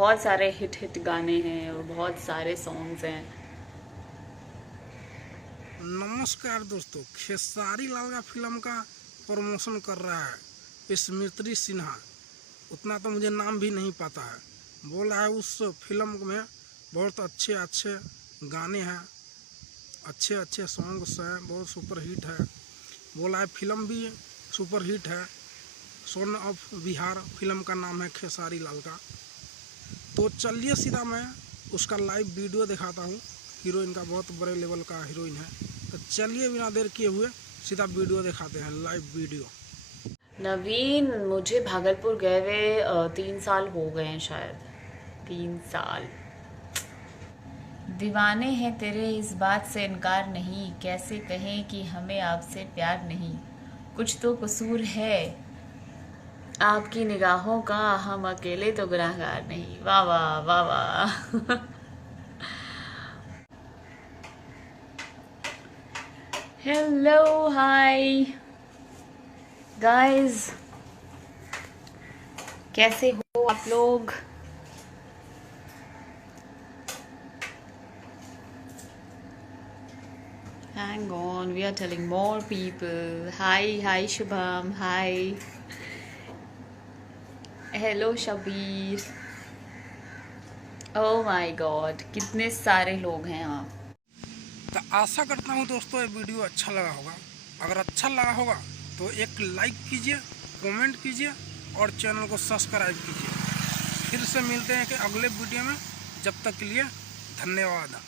बहुत सारे hit hit गाने हैं और बहुत सारे सॉन्ग्स हैं। नमस्कार दोस्तों, खेसारी लाल का फिल्म का प्रमोशन कर रहा है स्मृति सिन्हा। उतना तो मुझे नाम भी नहीं पता है। बोला है उस फिल्म में बहुत अच्छे अच्छे गाने हैं, अच्छे अच्छे सॉन्ग्स हैं, बहुत सुपर हिट है। बोला है फिल्म भी सुपर हिट है। सोन ऑफ बिहार फिल्म का नाम है खेसारी लाल का। तो चलिए सीधा मैं उसका लाइव वीडियो दिखाता हूँ। हीरोइन का बहुत बड़े लेवल का हीरोइन है। तो चलिए बिना देर किए हुए सीधा वीडियो दिखाते हैं, लाइव वीडियो। नवीन, मुझे भागलपुर गए हुए 3 साल हो गए हैं शायद। 3 साल। दीवाने हैं तेरे, इस बात से इनकार नहीं। कैसे कहें कि हमें आपसे प्यार नहीं। कुछ तो कसूर है आपकी निगाहों का, हम अकेले तो गुनाहगार नहीं। वाह वाह वाह वाह। हेलो, हाय गाइस, कैसे हो आप लोग? Hang on, we are telling more people. Hi Shubham, hi. Hello Shabir. Oh my God, कितने सारे लोग हैं आप। तो आशा करता हूँ दोस्तों ये वीडियो अच्छा लगा होगा। अगर अच्छा लगा होगा तो एक लाइक कीजिए, कमेंट कीजिए और चैनल को सब्सक्राइब कीजिए। फिर से मिलते हैं कि अगले वीडियो में। जब तक के लिए धन्यवाद।